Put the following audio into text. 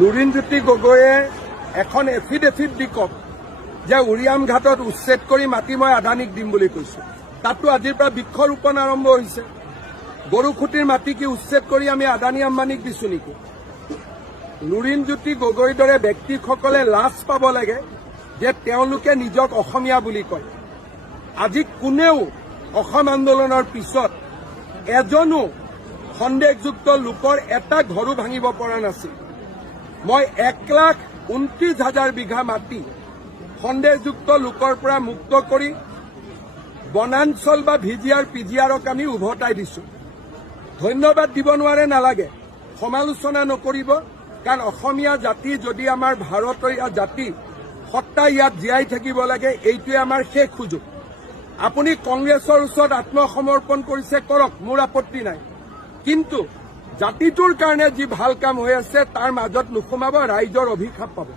লুৰিণজ্যোতি গগৈয়ে এখন এফিডেভিট দি কওক যে উৰিয়াম ঘাটত উচ্ছেদ কৰি মাটি মই আদানীক দিম বুলি কৈছো। তাতো আজিৰ পৰা বৃক্ষৰোপণ আৰম্ভ হৈছে। গৰুখুটিৰ মাটি কি উচ্ছেদ কৰি আমি আদানী আম্বানীক দিছো নেকি? লুৰিণজ্যোতি গগৈৰ দৰে ব্যক্তিসকলে লাজ পাব লাগে যে তেওঁলোকে নিজক অসমীয়া বুলি কয়। আজি কোনেও অসম আন্দোলনৰ পিছত এজনো সন্দেহযুক্ত লোকৰ এটা ঘৰো ভাঙিব পৰা নাছিল। মই 1,29,000 বিঘা মাটি সন্দেহযুক্ত লোকৰ পৰা মুক্ত কৰি বনাঞ্চল বা ভিজিআৰ পিজিআৰক আমি উভতাই দিছো। ধন্যবাদ দিব নোৱাৰে, নালাগে, সমালোচনা নকৰিব, কাৰণ অসমীয়া জাতি যদি আমাৰ ভাৰতীয় জাতি সত্তা ইয়াত জীয়াই থাকিব লাগে, এইটোৱে আমাৰ শেষ সুযোগ। আপুনি কংগ্ৰেছৰ ওচৰত আত্মসমৰ্পণ কৰিছে, কৰক, মোৰ আপত্তি নাই, কিন্তু জাতিটোৰ কাৰণে যি ভাল কাম হৈ আছে তাৰ মাজত নোসোমাব, ৰাইজৰ অভিশাপ পাব।